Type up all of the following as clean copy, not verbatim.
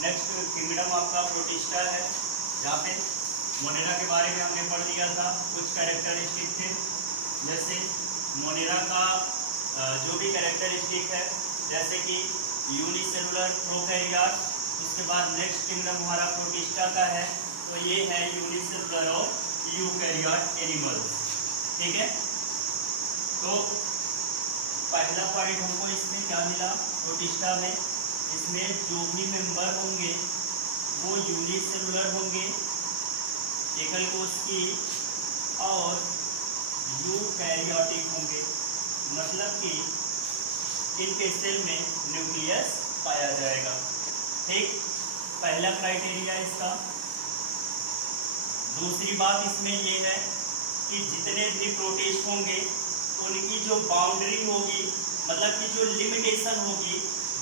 Next kingdom आपका protista है, जहाँ पे मोनेरा के बारे में हमने पढ़ लिया था। कुछ कैरेक्टरिस्टिक थे, जैसे मोनेरा का जो भी कैरेक्टरिस्टिक है, जैसे कि यूनिसेलुलर प्रोकैरियोट। उसके बाद नेक्स्ट किंगडम हमारा प्रोटिस्टा का है, तो ये है यूनिसेलुलर और यूकैरियोट एनिमल्स। ठीक है, तो पहला पॉइंट हमको इसमें क्या मिला प्रोटिस्टा में, इसमें जो भी मेंबर होंगे वो यूनिसेलुलर होंगे, एकल कोशिकीय और यूकैरियोटिक होंगे। मतलब कि इनके सेल में न्यूक्लियस पाया जाएगा। ठीक, पहला क्राइटेरिया इसका। दूसरी बात इसमें ये है कि जितने भी प्रोटिस्ट होंगे उनकी जो बाउंड्री होगी, मतलब कि जो लिमिटेशन होगी,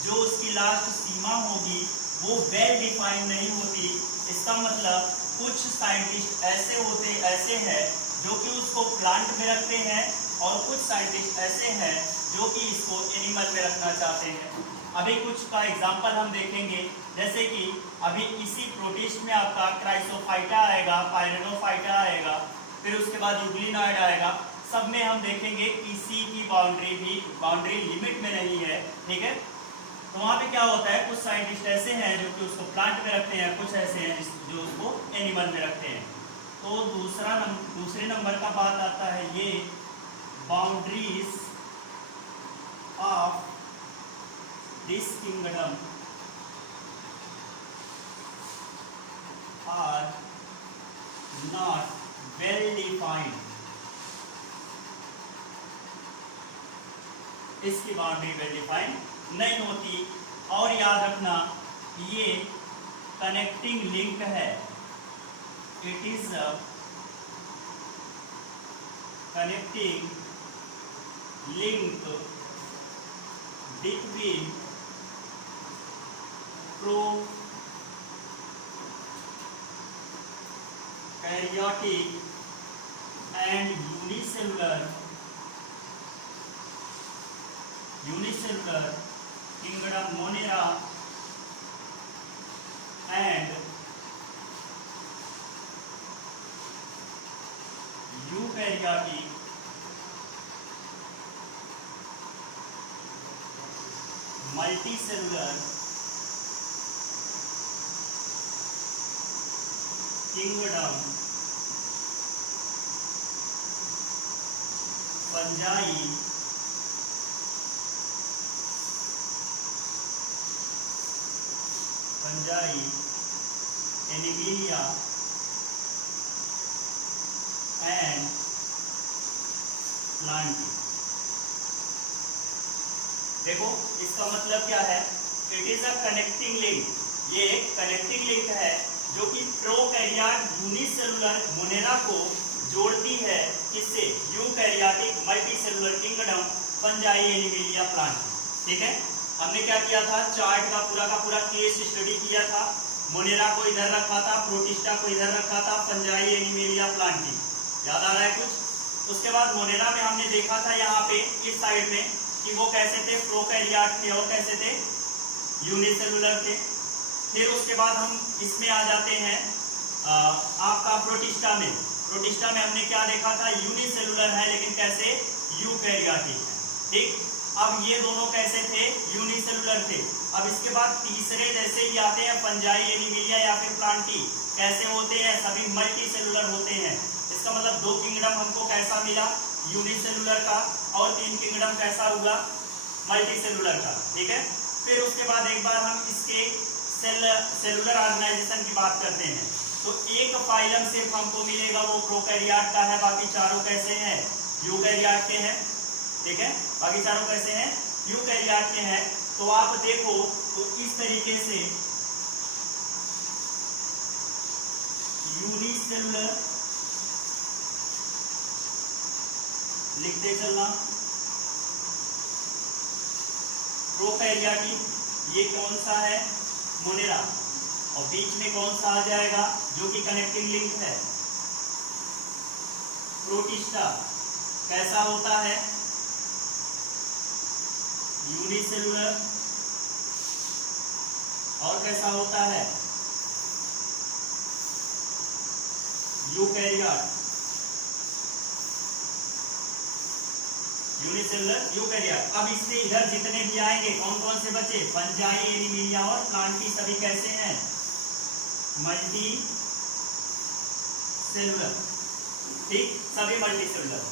जो उसकी लास्ट सीमा होगी, वो वेल डिफाइंड नहीं होती। इसका मतलब कुछ साइंटिस्ट ऐसे हैं जो कि उसको प्लांट में रखते हैं, और कुछ साइंटिस्ट ऐसे हैं जो कि इसको एनिमल में रखना चाहते हैं। अभी कुछ का एग्जांपल हम देखेंगे, जैसे कि अभी इसी प्रोटिस्ट में आपका क्राइसोफाइटा आएगा, पायरेनोफाइटा आएगा, फिर उसके बाद यूग्लिनॉइड आएगा। सब में हम देखेंगे किसी की बाउंड्री लिमिट में नहीं है। ठीक है, तो वहाँ पे क्या होता है, कुछ साइंटिस्ट ऐसे हैं जो कि उसको प्लांट में रखते हैं, कुछ ऐसे हैं जो उसको एनिमल में रखते हैं। तो दूसरे नंबर का बात आता है ये boundaries of this kingdom are not well defined. इसकी बाउंड्री वेल डिफाइंड नहीं होती। और याद रखना ये कनेक्टिंग लिंक है, it is a connecting link between prokaryotic and unicellular kingdom monera and eukaryotic multicellular kingdom fungi animalia and plantae. देखो इसका मतलब क्या है, it is a connecting link. ये एक कनेक्टिंग लिंक है जो कि प्रोकैरियोट यूनिसेलुलर मोनेरा को जोड़ती है, किससे, eukaryotic multicellular kingdom fungi Animalia plant. ठीक है, हमने क्या किया था, चार्ट का पूरा केस स्टडी किया था। मोनेरा को इधर रखा था, प्रोटिस्टा को इधर रखा था, फंजाई एनिमिलिया प्लांटी। याद आ रहा है कुछ? उसके बाद मोनेरा में हमने देखा था यहाँ पे इस साइड में कि वो कैसे थे, प्रोकैरियोट थे, और कैसे थे, यूनिसेलुलर थे। फिर उसके बाद हम इसमें आ जाते हैं आपका प्रोटिस्टा में। प्रोटिस्टा में हमने क्या देखा था, यूनिसेलुलर है लेकिन कैसे, यूकैरियोटिक है। ठीक, अब ये दोनों कैसे थे, यूनिसेलुलर थे। अब इसके बाद तीसरे जैसे ही आते हैं फंजाई एनिमिलिया या फिर प्लांटी, कैसे होते हैं, सभी मल्टीसेलुलर होते हैं। इसका मतलब 2 किंगडम हमको कैसा मिला, यूनिसेलुलर का, और 3 किंगडम कैसा हुआ, मल्टीसेलुलर का। ठीक है, फिर उसके बाद एक बार हम इसके सेलुलर ऑर्गेनाइजेशन की बात करते हैं, तो एक फाइलम सिर्फ हमको मिलेगा, वो प्रोकैरियोट का है, बाकी चारों कैसे हैं, यूकैरियोट के हैं। ठीक है, बाकी चारों कैसे हैं, यूकैरियोट के हैं। तो आप देखो तो इस तरीके से यूनिसेलुलर लिखते चलना, प्रोकैरियोटिक ये कौन सा है, मोनेरा, और बीच में कौन सा आ जाएगा जो कि कनेक्टिंग लिंक है, प्रोटिस्टा। कैसा होता है, यूनिसेलुलर और कैसा होता है यूकैरियोट, यूनिसेलुलर यूकैरियोट। अब इससे इधर जितने भी आएंगे कौन कौन से बचे, फंजाई, एनिमिलिया और प्लांटी, सभी कैसे हैं, मल्टी सेलुलर। ठीक, सभी मल्टी सेलुलर।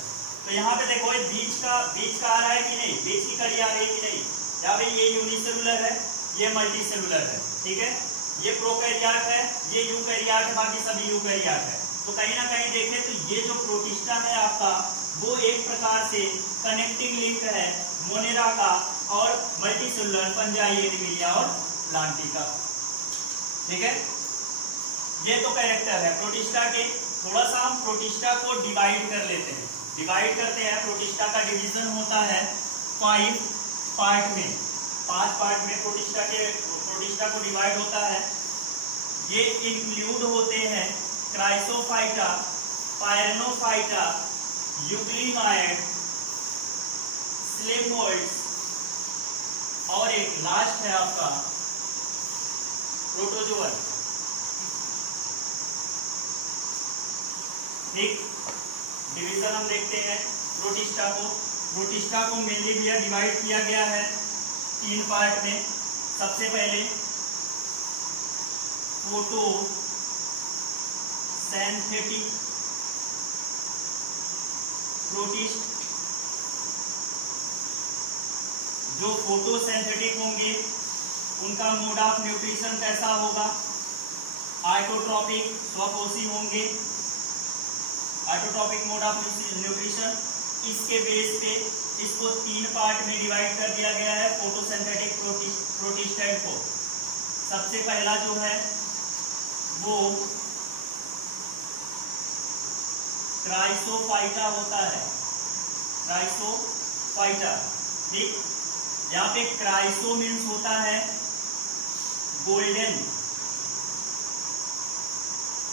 तो यहाँ पे देखो बीच का आ रहा है कि नहीं, बीच की कड़ी आ रही है कि नहीं, या भाई ये यूनिसेलुलर है, ये मल्टी सेलुलर है। ठीक है, ये प्रोकैरियोट है, ये यूकैरियोट है, बाकी सभी यूकैरियोट है। तो कहीं ना कहीं देखें तो ये जो प्रोटिस्टा है आपका, वो एक प्रकार से कनेक्टिंग लिंक है मोनेरा का और मल्टीसेलुलर फंजाई, एनिमिलिया और प्लांटी का। ठीक है, ये तो कैरेक्टर है प्रोटिस्टा के। थोड़ा सा हम प्रोटिस्टा को डिवाइड कर लेते हैं, डिवाइड करते हैं। प्रोटिस्टा का डिवीजन होता है 5 पार्ट में, 5 पार्ट में प्रोटिस्टा को डिवाइड होता है। ये इंक्लूड होते हैं क्राइसोफाइटा, पायरेनोफाइटा, यूग्लिनॉइड, स्लेमोइड्स और एक लास्ट है आपका प्रोटोजोअल। ठीक, डिवीजन हम देखते हैं प्रोटिस्टा को। प्रोटिस्टा को मेनली भी डिवाइड किया गया है 3 पार्ट में। सबसे पहले फोटोसिंथेटिक प्रोटिस्ट, जो फोटोसिंथेटिक होंगे उनका मोड ऑफ न्यूट्रिशन कैसा होगा, आइटोट्रॉपिक, स्वपोषी होंगे, आइटोट्रॉपिक मोड ऑफ न्यूट्रिशन। इसके बेस पे इसको 3 पार्ट में डिवाइड कर दिया गया है फोटोसिंथेटिक प्रोटिस्टेट को। सबसे पहला जो है वो क्राइसोफाइटा होता है, क्राइसोफाइटा। ठीक, यहाँ पे क्राइसो मीन्स होता है गोल्डन,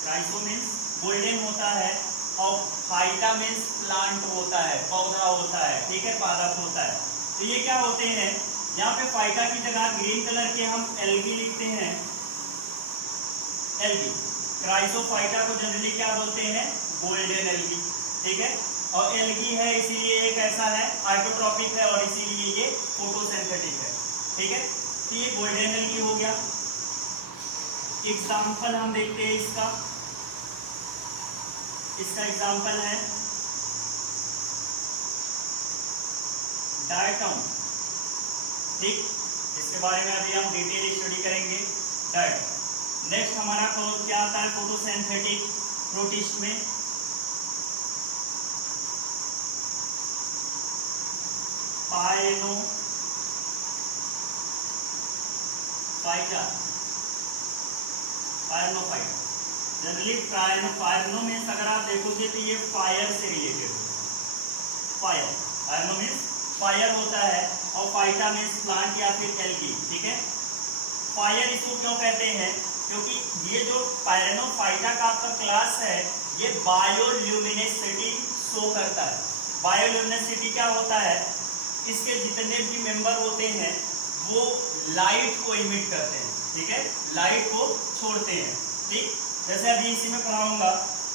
क्राइसो मीन्स गोल्डन होता है, और फाइटा मीन्स प्लांट होता है, पौधा होता है। ठीक है, पादप होता है। तो ये क्या होते हैं, यहाँ पे फाइटा की जगह ग्रीन कलर के हम एल्गी लिखते हैं, एल्गी। क्राइसोफाइटा को जनरली क्या बोलते हैं, गोल्डन एल्गी। ठीक है, और एल्गी है इसीलिए ये कैसा है, आइटोट्रॉपिक है, और इसीलिए ये फोटोसिंथेटिक है। ठीक है, तो ये गोल्डन एल्गी हो गया। एग्जाम्पल हम देखते हैं इसका एग्जाम्पल है डायटम। ठीक, इसके बारे में अभी हम डिटेल स्टडी करेंगे। डायटम नेक्स्ट हमारा क्या आता है फोटोसिंथेटिक प्रोटिस्ट में, पायरेनोफाइटा। जनरली पायरेनो मीन्स अगर आप देखोगे तो ये फायर से रिलेटेड है, फायर, पायरेनो मीन्स फायर होता है, और फाइटा मीन्स प्लांट या फिर एल्गी। ठीक है, फायर इसको क्यों कहते हैं, क्योंकि ये जो पायरेनोफाइटा का आपका क्लास है ये बायोल्यूमिनेसिटी शो करता है। बायोल्यूमिनेसिटी क्या होता है, इसके जितने भी मेंबर होते हैं वो लाइट को इमिट करते हैं। ठीक है, लाइट को छोड़ते हैं। ठीक, जैसे अभी इसी में पढ़ाऊंगा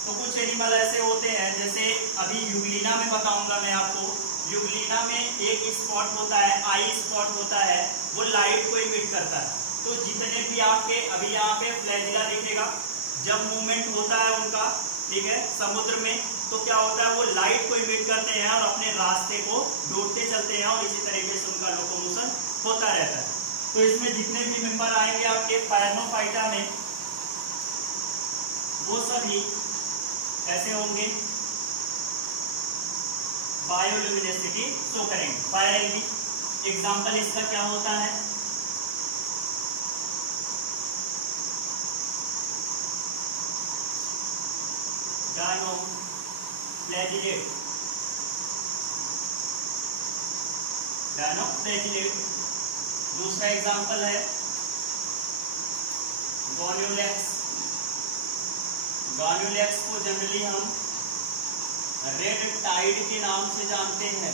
तो कुछ एनिमल ऐसे होते हैं, जैसे अभी यूग्लिना में बताऊंगा मैं आपको। यूग्लिना में एक स्पॉट होता है, आई स्पॉट होता है, वो लाइट को इमिट करता है। तो जितने भी आपके अभी यहाँ पे फ्लैजिला दिखेगा, जब मूवमेंट होता है उनका, ठीक है, समुद्र में, तो क्या होता है वो लाइट को इमिट करते हैं और अपने रास्ते को ढूंढते चलते हैं, और इसी तरीके से उनका लोकोमोशन होता रहता है। तो इसमें जितने भी मेंबर आएंगे आपके पायरेनोफाइटा में, वो सभी कैसे होंगे, बायोल्यूमिनेसिटी शो करेंगे। फायर एल्गी एग्जांपल इसका क्या होता है, डायनोफ्लैजिलेट, डायनोफ्लैजिलेट। दूसरा एग्जांपल है गोन्यूलेक्स। गोन्यूलेक्स को जनरली हम रेड टाइड के नाम से जानते हैं।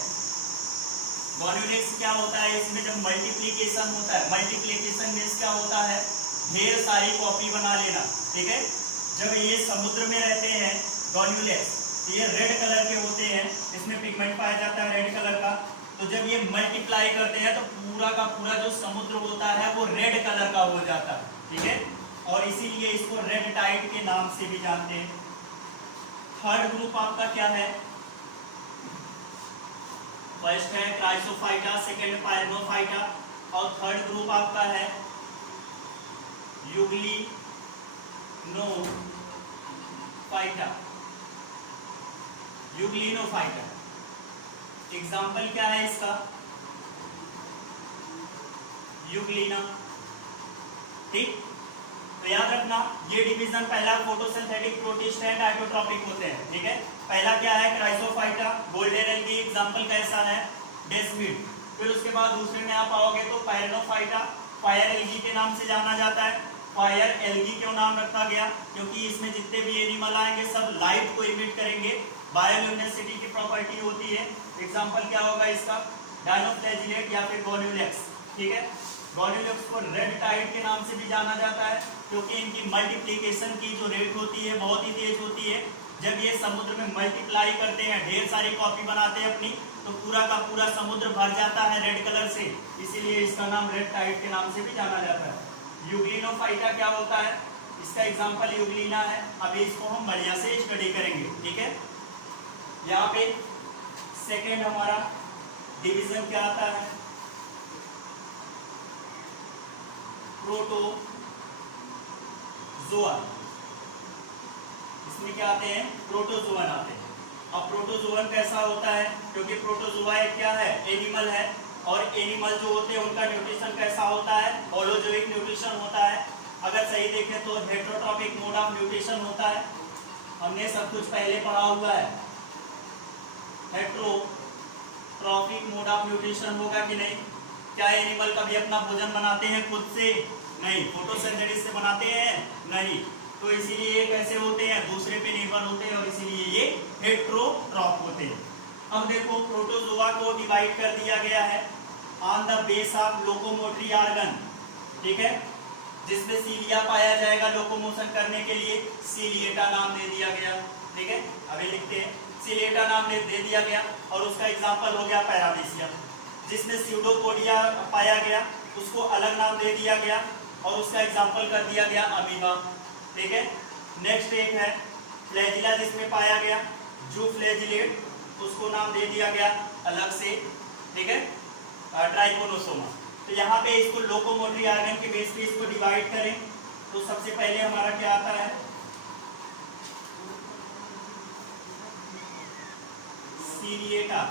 गोन्यूलेक्स क्या होता है, इसमें जब मल्टीप्लिकेशन होता है, मल्टीप्लिकेशन मीन्स क्या होता है, ढेर सारी कॉपी बना लेना, ठीक है। जब ये समुद्र में रहते हैं गॉन्यूलेक्स, तो ये रेड कलर के होते हैं, इसमें पिगमेंट पाया जाता है रेड कलर का। तो जब ये मल्टीप्लाई करते हैं तो पूरा का पूरा जो समुद्र होता है वो रेड कलर का हो जाता है, ठीक है। और इसीलिए इसको रेड टाइड के नाम से भी जानते हैं। थर्ड ग्रुप आपका क्या है? फर्स्ट है क्राइसोफाइटा, सेकंड पायरेनोफाइटा, और थर्ड ग्रुप आपका है यूग्लिनोफाइटा। यूग्लिनोफाइटा एग्जाम्पल क्या है इसका? यूग्लिना, ठीक। तो याद रखना ये डिवीजन पहला फोटोसिंथेटिक, प्रोटिस्ट एंड आइसोट्रॉपिक होते हैं, ठीक है। पहला क्या है? क्राइसोफाइटा, गोल्डन एल्गी, एग्जांपल कैसा है? डेस्मिड। फिर उसके बाद दूसरे में आप आओगे तो पायरेनोफाइटा, फायर एल्गी के नाम से जाना जाता है। फायर एल्गी क्यों नाम रखा गया? क्योंकि इसमें जितने भी एनिमल आएंगे सब लाइट को इमिट करेंगे, बायोल्यूमिनेसिटी की प्रॉपर्टी होती है। एग्जांपल क्या होगा इसका? डायनोफ्लैजिलेट या फिर गॉन्यूलेक्स, ठीक है। गॉन्यूलेक्स को रेड टाइड के नाम से भी जाना जाता है क्योंकि इनकी मल्टीप्लिकेशन की जो रेट होती है बहुत ही तेज होती है। जब ये समुद्र में मल्टीप्लाई करते हैं, ढेर सारी कॉपी बनाते हैं अपनी, तो पूरा का पूरा समुद्र भर जाता है रेड कलर से, इसीलिए इसका नाम रेड टाइड के नाम से भी जाना जाता है। यूग्लिनोफाइटा क्या होता है? इसका एग्जांपल यूग्लिना है। अभी इसको हम बढ़िया से स्टडी करेंगे, ठीक है। यहाँ पे सेकेंड हमारा डिवीजन क्या आता है? प्रोटोजोआ। इसमें क्या आते हैं? प्रोटोजोअन आते हैं। अब प्रोटोजोअन कैसा होता है? क्योंकि प्रोटोजोआ एक क्या है? एनिमल है, और एनिमल जो होते हैं उनका न्यूट्रिशन कैसा होता है? होलोजोइक न्यूट्रिशन होता है। अगर सही देखें तो हेटेरोट्रॉपिक मोड ऑफ न्यूट्रिशन होता है, हमने सब कुछ पहले पढ़ा हुआ है। हेटेरोट्रॉपिक मोड ऑफ न्यूट्रिशन होगा कि नहीं? क्या एनिमल कभी अपना भोजन बनाते हैं खुद से? नहीं। फोटोसिंथेसिस से बनाते हैं? नहीं। तो इसीलिए ये कैसे होते हैं? दूसरे पे निर्भर होते हैं, और इसीलिए ये हेटेरोट्रॉप होते हैं। अब देखो प्रोटोजोआ को डिवाइड कर दिया गया है on the base of locomotory organ, ठीक है। जिसमें सीलिया पाया जाएगा लोकोमोशन करने के लिए, सीलिएटा नाम दे दिया गया, ठीक है। अभी लिखते हैं, सीलिएटा नाम दे दिया गया, और उसका एग्जांपल हो गया पैरामीशिया। जिसमें स्यूडोपोडिया पाया गया उसको अलग नाम दे दिया गया, और उसका एग्जांपल कर दिया गया अमीबा, ठीक है। नेक्स्ट एक है फ्लैजिला, जिसमें पाया गया जूफ्लैजिलेट, उसको नाम दे दिया गया अलग से, ठीक है, ट्राइकोनोसोमा। तो यहाँ पे इसको लोकोमोटरी ऑर्गन के बेस पे इसको डिवाइड करें तो सबसे पहले हमारा क्या आता है? सीलिएटा।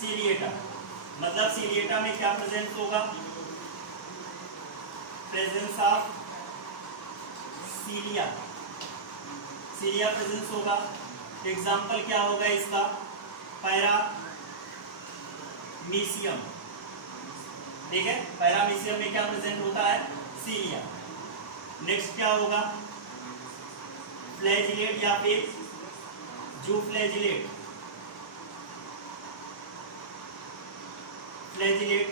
सीलिएटा मतलब सीलिएटा में क्या प्रेजेंट होगा? प्रेजेंस ऑफ सीलिया, सीलिया प्रेजेंस होगा। एग्जाम्पल क्या होगा इसका? पैरामीशियम, ठीक है। पैरामीशियम में क्या प्रेजेंट होता है? सीलिया। नेक्स्ट क्या होगा? फ्लैजिलेट या फिर zooflagellate. Flagellate,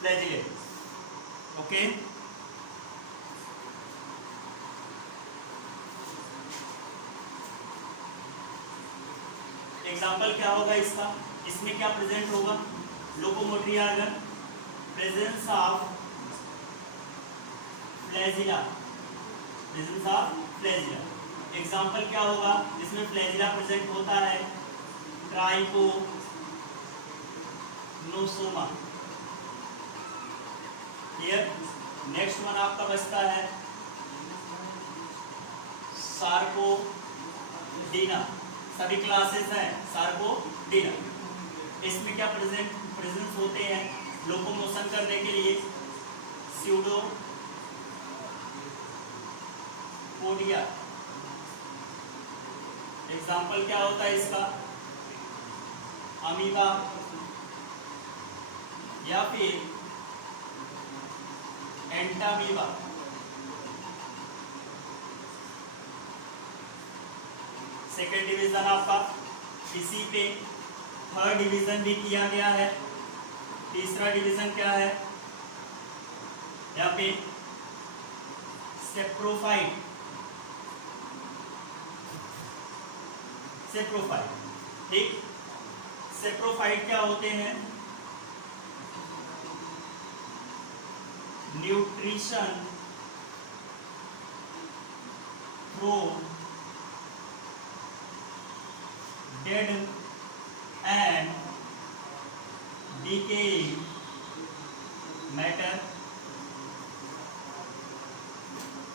flagellate, okay. Example क्या होगा इसका? इसमें क्या प्रेजेंट होगा? Locomotory organ, presence of flagella, presence of flagella. Example क्या होगा? इसमें फ्लैजिला प्रेजेंट होता है ट्राइकोनोसोमा, क्लियर। नेक्स्ट वन आपका बचता है सार्कोडीना। सभी क्लासेस हैं सार्कोडीना। इसमें क्या प्रेजेंस होते हैं लोकोमोशन करने के लिए? स्यूडोपोडिया। एग्जाम्पल क्या होता है इसका? अमीबा या फिर एंटामीबा। सेकेंड डिवीजन आपका इसी पे थर्ड डिवीजन भी किया गया है। तीसरा डिवीजन क्या है यहाँ पे, सेप्रोफाइट। सेप्रोफाइट, ठीक। सेप्रोफाइट क्या होते हैं, nutrition through dead and decaying matter.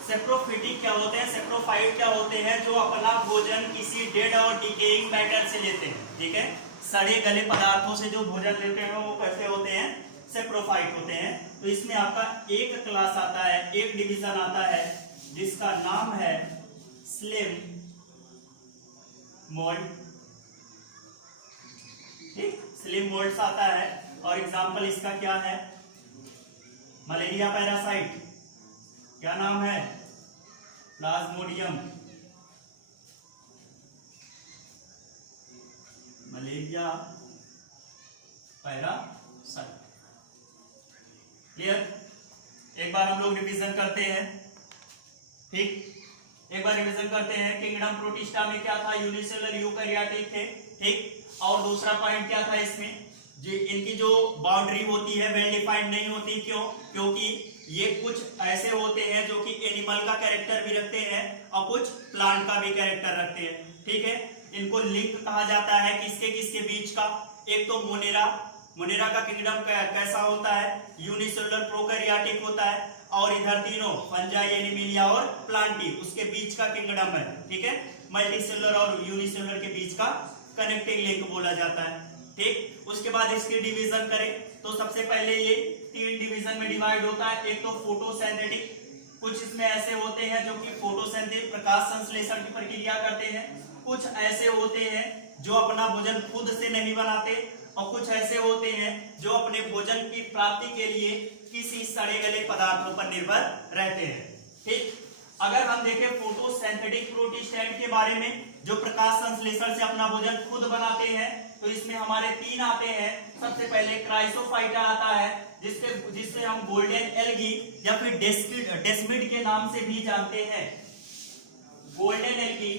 Saprophytic क्या होते हैं, सेप्रोफाइट क्या होते हैं, जो अपना भोजन किसी डेड और डिकेइंग मैटर से लेते हैं, ठीक है। सड़े गले पदार्थों से जो भोजन लेते हैं वो कैसे होते हैं, सेप्रोफाइट होते हैं। तो इसमें आपका एक क्लास आता है, एक डिवीजन आता है जिसका नाम है स्लिम मोल्ड, ठीक। स्लिम मोल्ड्स आता है और एग्जांपल इसका क्या है, मलेरिया पैरासाइट, क्या नाम है, प्लाज्मोडियम मलेरिया पैरासाइट। क्लियर। एक बार हम लोग रिवीजन करते हैं, ठीक। एक बार रिवीजन करते हैं, किंगडम प्रोटिस्टा में क्या था, यूनिसेलुलर यूकैरियोटिक थे, ठीक। और दूसरा पॉइंट क्या था इसमें, इनकी जो बाउंड्री होती है वेल डिफाइंड नहीं होती, क्यों, क्योंकि ये कुछ ऐसे होते हैं जो कि एनिमल का कैरेक्टर भी रखते हैं और कुछ प्लांट का भी कैरेक्टर रखते हैं, ठीक है। इनको लिंक कहा जाता है किसके किसके बीच का, एक तो मोनेरा, मोनेरा का किंगडम कैसा होता है, यूनिसेलुलर प्रोकैरियोटिक होता है, और इधर तीनों फंजाई, एनिमिलिया और प्लांटी, उसके बीच का किंगडम है, ठीक है। मल्टीसेलुलर और यूनिसेलुलर के बीच का कनेक्टिंग लिंक बोला जाता है, ठीक। उसके बाद इसकी डिवीजन करें तो सबसे पहले ये तीन डिवीजन में डिवाइड होता है। एक तो फोटोसिंथेटिक, कुछ इसमें ऐसे होते हैं जो कि फोटोसिंथेसिस प्रकाश संश्लेषण की प्रक्रिया करते हैं, कुछ ऐसे होते हैं जो अपना भोजन खुद से नहीं बनाते, और कुछ ऐसे होते हैं जो अपने भोजन की प्राप्ति के लिए किसी सड़े गले पदार्थों पर निर्भर रहते हैं, ठीक। अगर हम देखें फोटोसिंथेटिक प्रोटिस्टेंट के बारे में, जो प्रकाश संश्लेषण से अपना भोजन खुद बनाते हैं, तो इसमें हमारे तीन आते हैं। सबसे पहले क्राइसोफाइटा आता है, जिससे हम गोल्डन एल्गी या फिर डेस्मिड के नाम से भी जानते हैं, गोल्डन एल्गी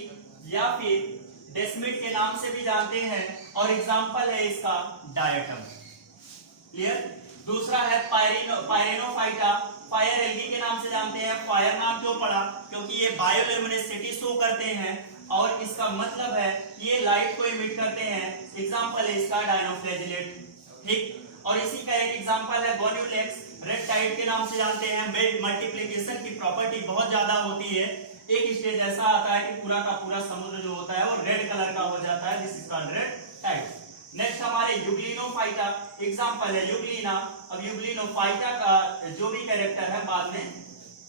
या फिर डेस्मिड के नाम से भी जानते हैं, और एग्जांपल है इसका डायटम। क्लियर। दूसरा है पायरेनोफाइटा, फायर एल्गी के नाम से जानते हैं। फायर नाम क्यों पड़ा, क्योंकि ये बायोल्यूमिनेसिटी शो करते हैं और इसका मतलब है ये लाइट को इमिट करते हैं, एग्जांपल है इसका डायनोफ्लैजिलेट, ठीक। और इसी का एक एग्जांपल है बोन्यूलेक्स, रेड टाइड के नाम से जानते हैं। मल्टीप्लिकेशन की प्रॉपर्टी बहुत ज्यादा होती है, एक स्टेज ऐसा आता है कि पूरा का पूरा समुद्र जो होता है वो रेड कलर का हो जाता है, this is called red tide. Next हमारे यूग्लिनोफाइटा, एग्जांपल है यूग्लिना। अब यूग्लिनोफाइटा का जो भी कैरेक्टर है बाद में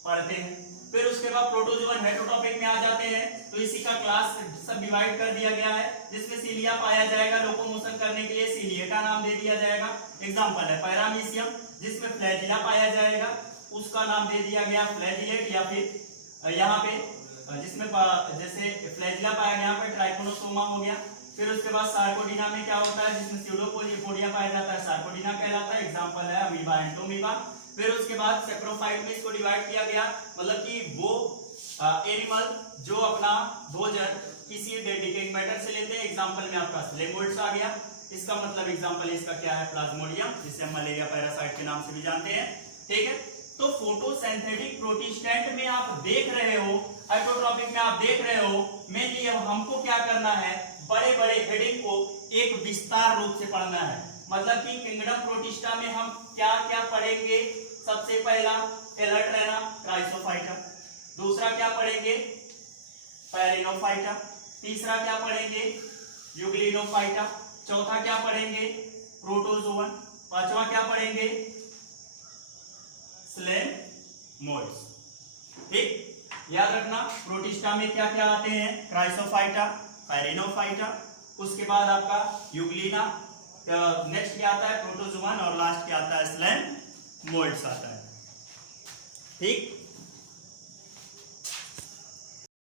पढ़ते हैं। फिर उसके बाद प्रोटोजोवन हेटेरोटॉपिक में आ जाते हैं, तो इसी का क्लास सब डिवाइड कर दिया गया है, जिसमें सीलिया पाया जाएगा, लोकोमोशन करने के लिए सीलिएटा नाम दे दिया जाएगा। एग्जांपल है पैरामीशियम, जिसमें फ्लैजिला पाया जाएगा, उसका नाम दे दिया गया फ्लैजिलेट, या फिर यहाँ पे जिसमें जैसे फ्लैजिला पाया गया, यहाँ पे ट्राइकोनोसोमा हो गया। फिर उसके बाद सार्कोडिना में क्या होता है, जिसमें स्यूडोपोडिया पाया जाता है, सार्कोडिना कहलाता है, एग्जांपल है अमीबा एंटोमीबा। फिर उसके बाद सेप्रोफाइट में इसको डिवाइड किया गया, मतलब कि वो एनिमल जो अपना भोजन किसी डिकेइंग मैटर से लेते हैं, एग्जांपल में आपका स्लेमोल्ड्स आ गया, इसका मतलब एग्जांपल इसका क्या है, प्लाज्मोडियम, जिसे हम मलेरिया पैरासाइट के नाम से भी जानते हैं, ठीक है। तो फोटोसिंथेटिक प्रोटिस्टेंट में आप देख रहे हो, हेटेरोटॉपिक में आप देख रहे हो, मेनली अब हमको क्या करना है, बड़े बड़े हेडिंग को एक विस्तार रूप से पढ़ना है। मतलब कि किंगडम प्रोटिस्टा में हम क्या क्या पढ़ेंगे, सबसे पहला अलर्ट रहना, क्राइसोफाइटा। दूसरा क्या पढ़ेंगे, पैरेनोफाइटा। तीसरा क्या पढ़ेंगे, यूग्लिनोफाइटा। चौथा क्या पढ़ेंगे, प्रोटोजोवन। पांचवा क्या पढ़ेंगे, स्लेमोल्ड्स, ठीक। याद रखना प्रोटिस्टा में क्या क्या आते हैं, क्राइसोफाइटा, पैरेनोफाइटा, उसके बाद आपका यूग्लिना, नेक्स्ट क्या आता है प्रोटोजोवन, और लास्ट क्या आता है स्लेमोल्ड्स आता है, ठीक।